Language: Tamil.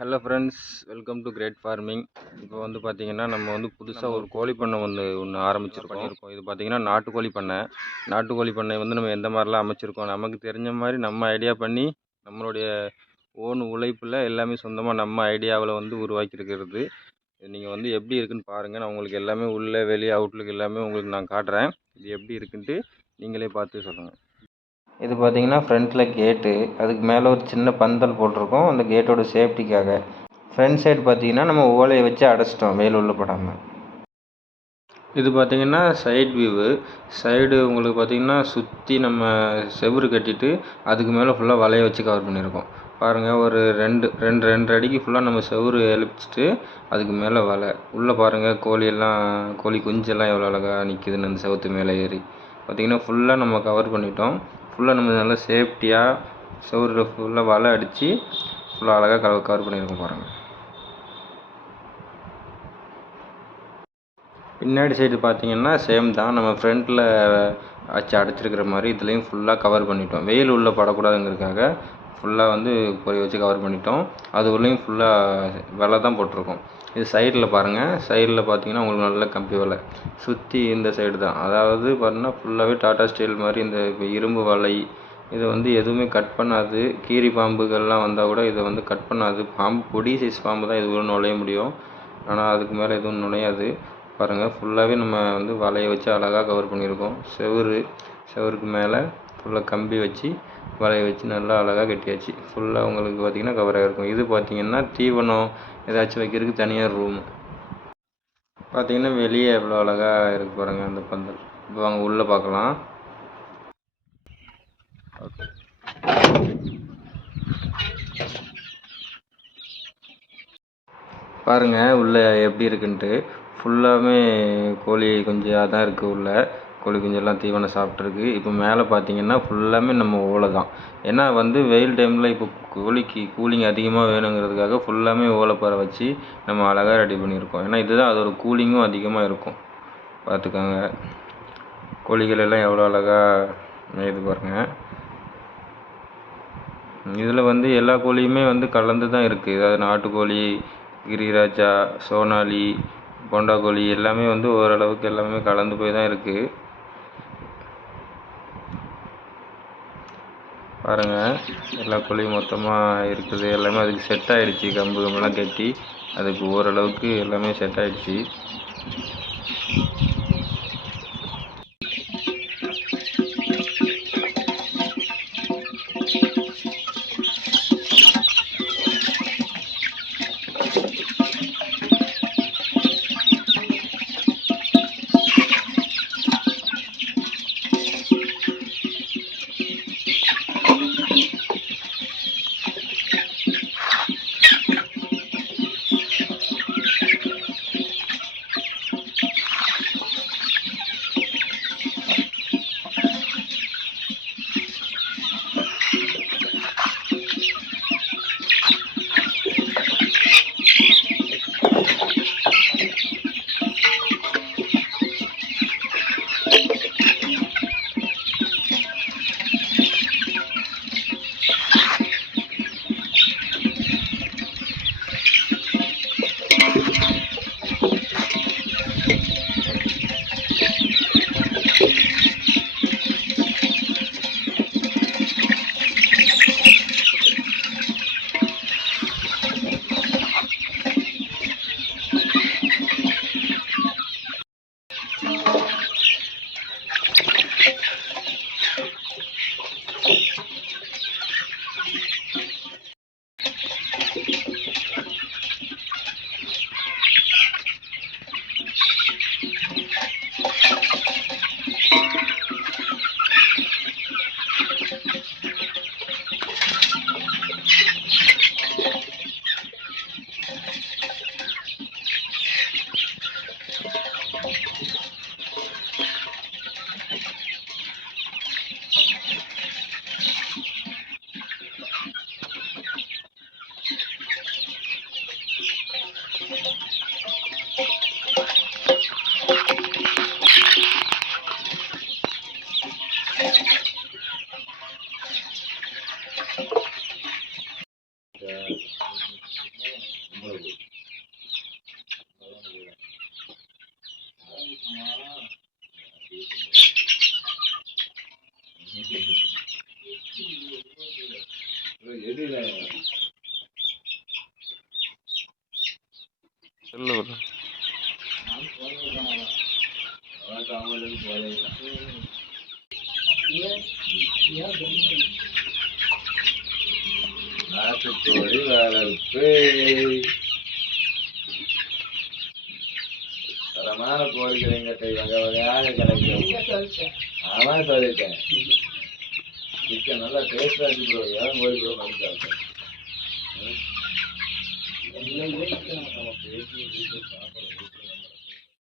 Hello friends, welcome to great farming. இப்போ வந்து பார்த்தீங்கன்னா நம்ம வந்து புதுசாக ஒரு கோழி பண்ணை ஒன்று ஆரம்பிச்சிருக்கோம். இது பார்த்தீங்கன்னா நாட்டுக்கோழி பண்ணை. நாட்டுக்கோழி பண்ணை வந்து நம்ம எந்த மாதிரிலாம் அமைச்சிருக்கோம், நமக்கு தெரிஞ்ச மாதிரி நம்ம ஐடியா பண்ணி நம்மளுடைய ஓன் உழைப்பில் எல்லாமே சொந்தமாக நம்ம ஐடியாவில் வந்து உருவாக்கியிருக்கிறது. நீங்கள் வந்து எப்படி இருக்குன்னு பாருங்கள். நான் உங்களுக்கு எல்லாமே உள்ளே வெளியே அவுட்லுக் எல்லாமே உங்களுக்கு நான் காட்டுறேன். இது எப்படி இருக்குன்ட்டு நீங்களே பார்த்து சொல்லுங்கள். இது பார்த்தீங்கன்னா ஃப்ரண்ட்டில் கேட்டு, அதுக்கு மேலே ஒரு சின்ன பந்தல் போட்டிருக்கோம் அந்த கேட்டோட சேஃப்டிக்காக. ஃப்ரண்ட் சைடு பார்த்தீங்கன்னா நம்ம ஓலையை வச்சு அடைச்சிட்டோம் வெயில் உள்ள படாமல். இது பார்த்தீங்கன்னா சைடு வியூவு. சைடு உங்களுக்கு பார்த்தீங்கன்னா சுற்றி நம்ம செவுரு கட்டிட்டு அதுக்கு மேலே ஃபுல்லாக வலையை வச்சு கவர் பண்ணியிருக்கோம். பாருங்கள், ஒரு ரெண்டு அடிக்கு ஃபுல்லாக நம்ம செவுரு எழுப்பிச்சிட்டு அதுக்கு மேலே வலை. உள்ளே பாருங்கள் கோழி குஞ்செல்லாம் எவ்வளோ அழகாக நிற்குதுன்னு அந்த செவுத்து மேலே ஏறி. பார்த்திங்கன்னா ஃபுல்லாக நம்ம கவர் பண்ணிட்டோம். ஃபுல்லாக நம்ம நல்லா சேஃப்டியாக செவுரில் ஃபுல்லாக வலை அடித்து ஃபுல்லாக அழகாக கவர் பண்ணியிருக்கோம் பாருங்கள். பின்னாடி சைடு பார்த்திங்கன்னா சேம் தான், நம்ம ஃப்ரண்ட்டில் வச்சு அடைச்சிருக்கிற மாதிரி இதுலேயும் ஃபுல்லாக கவர் பண்ணிட்டோம். வெயில் உள்ளே படக்கூடாதுங்கிறதுக்காக ஃபுல்லாக வந்து பொறி வச்சு கவர் பண்ணிட்டோம். அது உள்ளேயும் ஃபுல்லாக வலை தான் போட்டிருக்கோம். இது சைடில் பாருங்கள், சைடில் பார்த்தீங்கன்னா உங்களுக்கு நல்ல கம்பி வலை சுற்றி இந்த சைடு தான். அதாவது பார்த்தீங்கன்னா ஃபுல்லாகவே டாடா ஸ்டீல் மாதிரி இந்த இரும்பு வலை. இதை வந்து எதுவுமே கட் பண்ணாது. கீரி பாம்புகள்லாம் வந்தால் கூட இதை வந்து கட் பண்ணாது. பாம்பு பொடி சைஸ் பாம்பு தான் இதுக்குள்ளே நுழைய முடியும், ஆனால் அதுக்கு மேலே எதுவும் நுழையாது. பாருங்கள், ஃபுல்லாகவே நம்ம வந்து வலையை வச்சு அழகாக கவர் பண்ணியிருக்கோம். செவருக்கு மேலே ஃபுல்லாக கம்பி வச்சு வலையை வச்சு நல்லா அழகாக கட்டியாச்சு. ஃபுல்லாக உங்களுக்கு பார்த்திங்கன்னா கவராக இருக்கும். இது பார்த்திங்கன்னா தீவனம் ஏதாச்சும் வைக்கிறதுக்கு தனியாக ரூமு. பார்த்திங்கன்னா வெளியே எவ்வளோ அழகாக இருக்கு பாருங்கள் அந்த பந்தல். இப்போ வாங்க உள்ளே பார்க்கலாம். பாருங்கள் உள்ளே எப்படி இருக்குன்ட்டு. ஃபுல்லாகவே கோழி குஞ்சாக தான் இருக்குது. உள்ளே கோழி குஞ்செல்லாம் தீவனம் சாப்பிட்ருக்கு. இப்போ மேலே பார்த்தீங்கன்னா ஃபுல்லாமே நம்ம ஓலை தான். ஏன்னா வந்து வெயில் டைமில் இப்போ கோழிக்கு கூலிங் அதிகமாக வேணுங்கிறதுக்காக ஃபுல்லாமே ஓலைப்பாறை வச்சு நம்ம அழகாக ரெடி பண்ணியிருக்கோம். ஏன்னா இதுதான் அதோட கூலிங்கும் அதிகமாக இருக்கும். பார்த்துக்கோங்க, கோழிகள் எல்லாம் எவ்வளோ அழகாக மேய்து பாருங்கள். இதில் வந்து எல்லா கோழியுமே வந்து கலந்து தான் இருக்குது. அதாவது நாட்டுக்கோழி, கிரிராஜா, சோனாலி, போண்டா கோழி எல்லாமே வந்து ஓரளவுக்கு எல்லாமே கலந்து போய் தான் இருக்குது. பாருங்கள், எல்லா கோழியும் மொத்தமாக இருக்குது. எல்லாமே அதுக்கு செட் ஆகிடுச்சு. கம்புலாம் கட்டி அதுக்கு ஓரளவுக்கு எல்லாமே செட் ஆகிடுச்சு. நாட்டுக்கோழி வளர்ப்பு தரமான கோழிகள் எங்கிட்ட வகை வகையாக கிடைக்கும். அதான் சொல்லிட்டேன், சிக்கன் நல்லா டேஸ்டா இருக்கு ப்ரோ. ஏன் கோழி ப்ரோ மதிக்காது சாப்பிடுறது